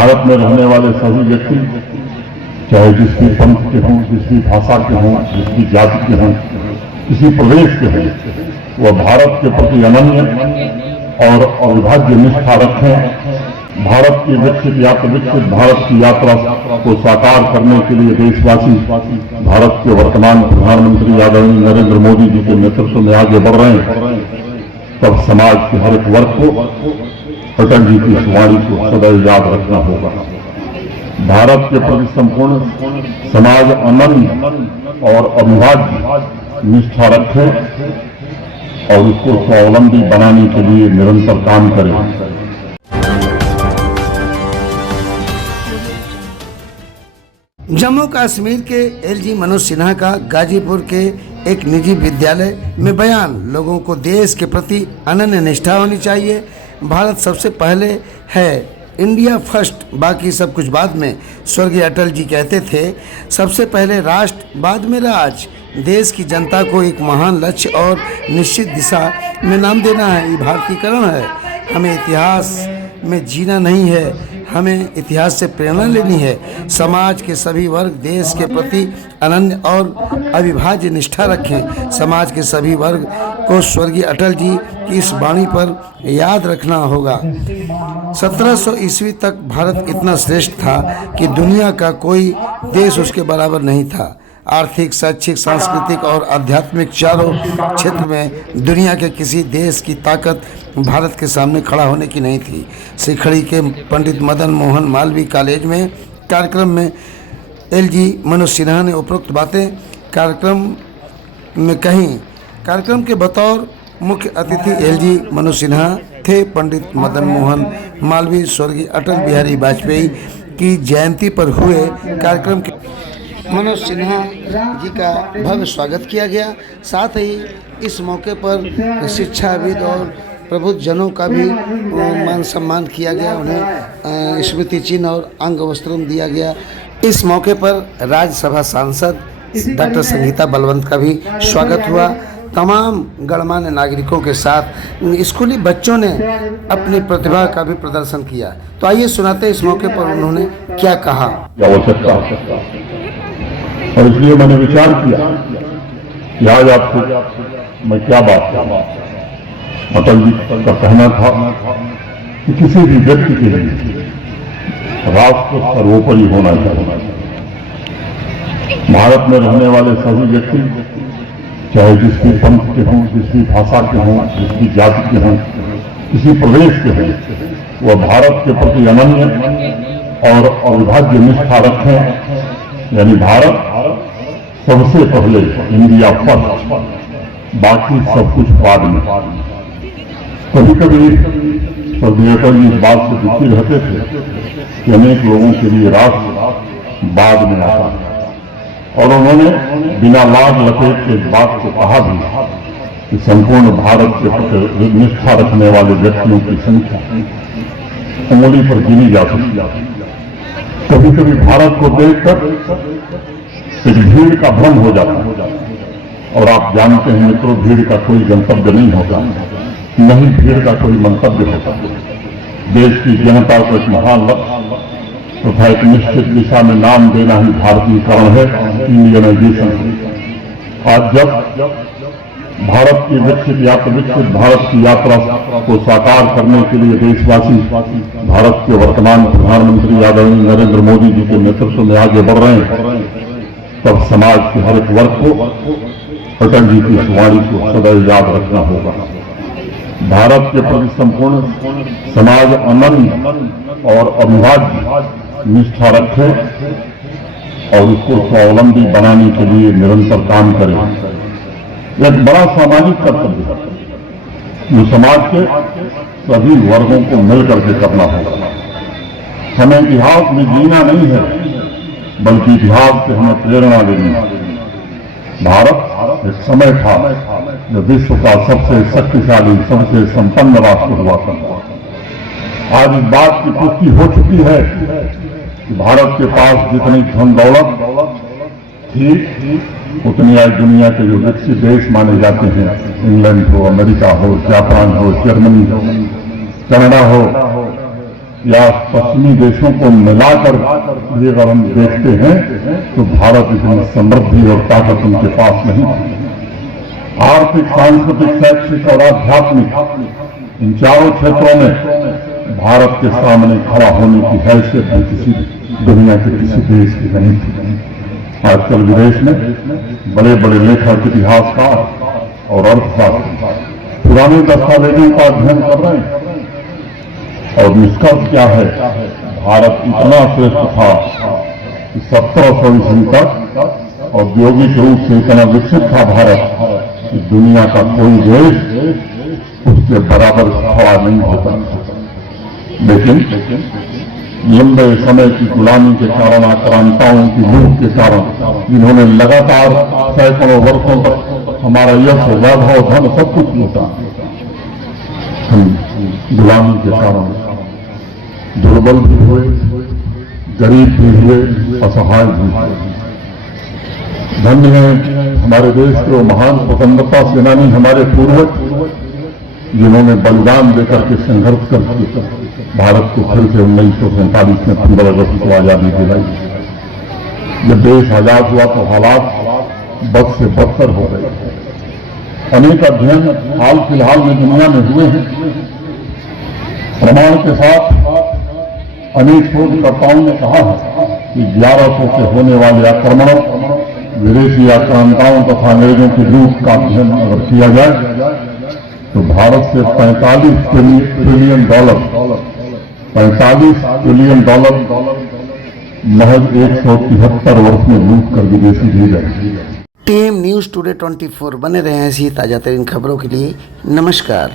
भारत में रहने वाले सभी व्यक्ति, चाहे जिस भी पंथ के हों, जिस भी भाषा के हों, जिस भी जाति के हों, किसी प्रदेश के हों, वह भारत के प्रति अनन्य और अविभाज्य निष्ठा रखें। भारत की विकसित भारत की यात्रा को साकार करने के लिए देशवासी भारत के वर्तमान प्रधानमंत्री आदरणीय नरेंद्र मोदी जी के नेतृत्व में आगे बढ़ रहे हैं। तब समाज के हर एक वर्ग को अटल जी की इस वाणी को सदैव याद रखना होगा। भारत के प्रति संपूर्ण समाज अनन्य और अविभाज्य निष्ठा रखे और उसको स्वावलंबी बनाने के लिए निरंतर काम करें। जम्मू कश्मीर के एलजी मनोज सिन्हा का गाजीपुर के एक निजी विद्यालय में बयान। लोगों को देश के प्रति अनन्य निष्ठा होनी चाहिए। भारत सबसे पहले है, इंडिया फर्स्ट, बाकी सब कुछ बाद में। स्वर्गीय अटल जी कहते थे, सबसे पहले राष्ट्र, बाद में राज। देश की जनता को एक महान लक्ष्य और निश्चित दिशा में नाम देना है। ये भारतीयकरण है। हमें इतिहास में जीना नहीं है, हमें इतिहास से प्रेरणा लेनी है। समाज के सभी वर्ग देश के प्रति अनन्य और अविभाज्य निष्ठा रखें। समाज के सभी वर्ग को स्वर्गीय अटल जी की इस वाणी पर याद रखना होगा। 1700 ईस्वी तक भारत इतना श्रेष्ठ था कि दुनिया का कोई देश उसके बराबर नहीं था। आर्थिक, शैक्षिक, सांस्कृतिक और आध्यात्मिक चारों क्षेत्र में दुनिया के किसी देश की ताकत भारत के सामने खड़ा होने की नहीं थी। सीखड़ी के पंडित मदन मोहन मालवीय कॉलेज में कार्यक्रम में एलजी मनोज सिन्हा ने उपरोक्त बातें कार्यक्रम में कहीं। कार्यक्रम के बतौर मुख्य अतिथि एलजी मनोज सिन्हा थे। पंडित मदन मोहन मालवीय स्वर्गीय अटल बिहारी वाजपेयी की जयंती पर हुए कार्यक्रम के मनोज सिन्हा जी का भव्य स्वागत किया गया। साथ ही इस मौके पर शिक्षाविद और प्रबुद्धजनों का भी मान सम्मान किया गया। उन्हें स्मृति चिन्ह और अंग वस्त्रम दिया गया। इस मौके पर राज्यसभा सांसद डॉक्टर संगीता बलवंत का भी स्वागत हुआ। तमाम गणमान्य नागरिकों के साथ स्कूली बच्चों ने अपनी प्रतिभा का भी प्रदर्शन किया। तो आइए सुनाते हैं इस मौके पर उन्होंने क्या कहा। और इसलिए मैंने विचार किया कि आज आपको मैं क्या बात करूं। अटल जी का कहना था कि किसी भी व्यक्ति के लिए राष्ट्र सर्वोपरि होना चाहिए। भारत में रहने वाले सभी व्यक्ति, चाहे जिस भी पंथ के हों, जिस भी भाषा के हों, जिस भी जाति के हों, किसी प्रदेश के हों, वह भारत के प्रति अनन्य और अविभाज्य निष्ठा रखें। यानी भारत सबसे पहले, इंडिया फर्स्ट, बाकी सब कुछ बाद में। कभी कभी स्वर्गीय अटल जी इस बात से दुखी रहते थे कि अनेक लोगों के लिए राष्ट्र बाद में आता है। और उन्होंने बिना लाभ लपेट के इस बात को कहा भी कि संपूर्ण भारत के प्रति निष्ठा रखने वाले व्यक्तियों की संख्या उंगली पर गिनी जा सकती। कभी कभी भारत को देखकर एक भीड़ का भ्रम हो जाता है। और आप जानते हैं मित्रों, भीड़ का कोई गंतव्य नहीं होता, नहीं भीड़ का कोई मंतव्य होता। देश की जनता को एक महान लक्ष्य तथा एक निश्चित दिशा में नाम देना ही भारतीयकरण है, इंडियनाइजेशन। आज जब भारत की विकसित भारत की यात्रा को साकार करने के लिए देशवासी भारत के वर्तमान प्रधानमंत्री आदरणीय नरेंद्र मोदी जी के नेतृत्व में आगे बढ़ रहे हैं, तब समाज के हर एक वर्ग को अटल जी की इस वाणी को सदैव याद रखना होगा। भारत के प्रति संपूर्ण समाज अनन्य और अविभाज्य निष्ठा रखे और उसको स्वावलंबी बनाने के लिए निरंतर काम करें। एक बड़ा सामाजिक कर्तव्य है जो समाज के सभी वर्गों को मिलकर के करना होगा। हमें इतिहास में जीना नहीं है, बल्कि इतिहास से हमें प्रेरणा लेनी है। भारत एक समय था जब विश्व का सबसे शक्तिशाली, सबसे संपन्न राष्ट्र हुआ करता। आज इस बात की पुष्टि हो चुकी है कि भारत के पास जितनी धन दौलत थी, उतनी आज दुनिया के जो विकसित देश माने जाते हैं, इंग्लैंड हो, अमेरिका हो, जापान हो, जर्मनी हो, कनाडा हो, या पश्चिमी देशों को मिलाकर भी अगर हम देखते हैं तो भारत इतनी समृद्धि और ताकत उनके पास नहीं थी। आर्थिक, सांस्कृतिक, शैक्षिक और आध्यात्मिक इन चारों क्षेत्रों में भारत के सामने खड़ा होने की हैसियत भी किसी दुनिया के किसी देश की नहीं थी। आजकल विदेश में बड़े बड़े लेखक, इतिहासकार और अर्थशास्त्री पुराने दस्तावेजों का अध्ययन कर रहे हैं और निष्कर्ष क्या है, भारत इतना श्रेष्ठ था कि 1700 ईस्वी तक औद्योगिक रूप से इतना विकसित था भारत कि दुनिया का कोई देश उसके बराबर खड़ा नहीं होता। लेकिन लंबे समय की गुलामी के कारण, आक्रांताओं की लूट के कारण, जिन्होंने लगातार सैकड़ों वर्षों तक हमारा यश, वैभव, धन सब कुछ लूटा, हम गुलामी के कारण दुर्बल भी हुए, गरीब भी हुए, असहाय भी हुए। धन्य है हमारे देश के वो महान स्वतंत्रता सेनानी, हमारे पूर्वज, जिन्होंने बलिदान देकर के संघर्ष करके भारत को फिर से 1947 में 15 अगस्त को आजादी दिलाई। जब देश आजाद हुआ तो हालात बद से बदतर हो गए। अनेक अध्ययन हाल फिलहाल में दुनिया में हुए हैं। प्रमाण के साथ अनेक शोधकर्ताओं ने कहा है कि 1100 से होने वाले आक्रमणों, विदेशी आक्रांताओं तथा अंग्रेजों की लूट का अध्ययन अगर किया जाए तो भारत से 45 ट्रिलियन डॉलर महज 173 वर्ष में लूट कर विदेशी दी जाएगी। टीएम न्यूज़ टुडे 24 बने रहे ऐसी ताज़ा तरीन खबरों के लिए। नमस्कार।